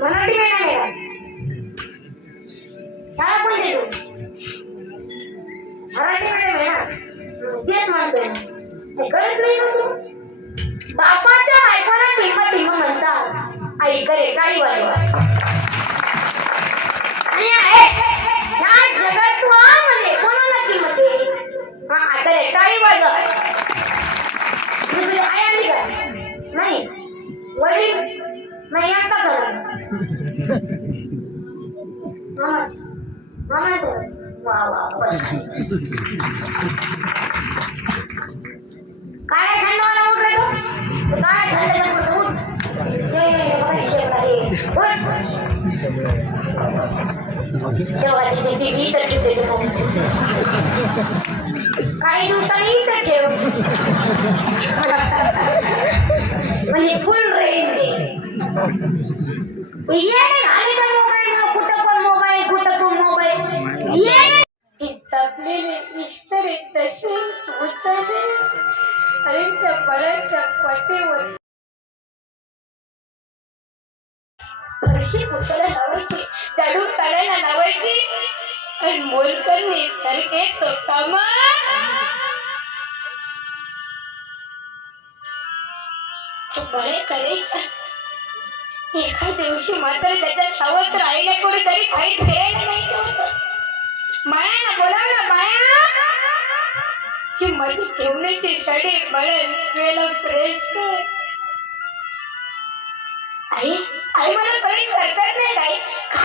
Marathi madam आहे का? शाळा कोणती तू? मराठी मॅडम आहे ना? तेच म्हणतोय. हे कळत नाही का तू? बापाच्या बायकोला टिम टिम म्हणतात. आई करे टाळी वाजवा. आणि ह्या जगात तू आ म्हणे कोणाला किंमत आहे? हा आता रे टाळी वाजवा. तुझी आई आली का? नाही. वडील नाही आता झाला. मामा वा वा बस. काय झंडा उठ रे तू? काय झंडा उठ? देवाची किती तर काही दिवसांनी इथं ठेव म्हणजे फुल रेंज आली का मोबाईल कुठं पण मोबाईल कुठं पण मोबाईल तपलेले इस्तर तसे उचलले अरे त्या बळाच्या पाठीवर फरशी पुसायला लावायची तडू काढायला लावायची आणि मोलकरणी सारखे तो कामा बळे करायचा एका दिवशी मात्र त्याच्या सावत्र राहिल्या कोणीतरी काही फिरायला जायचं होतं माया बोलाव ना माया ही माझी ठेवण्याची सडी बळण वेळेला प्रेस कर आई आई मला प्रेस करतात नाही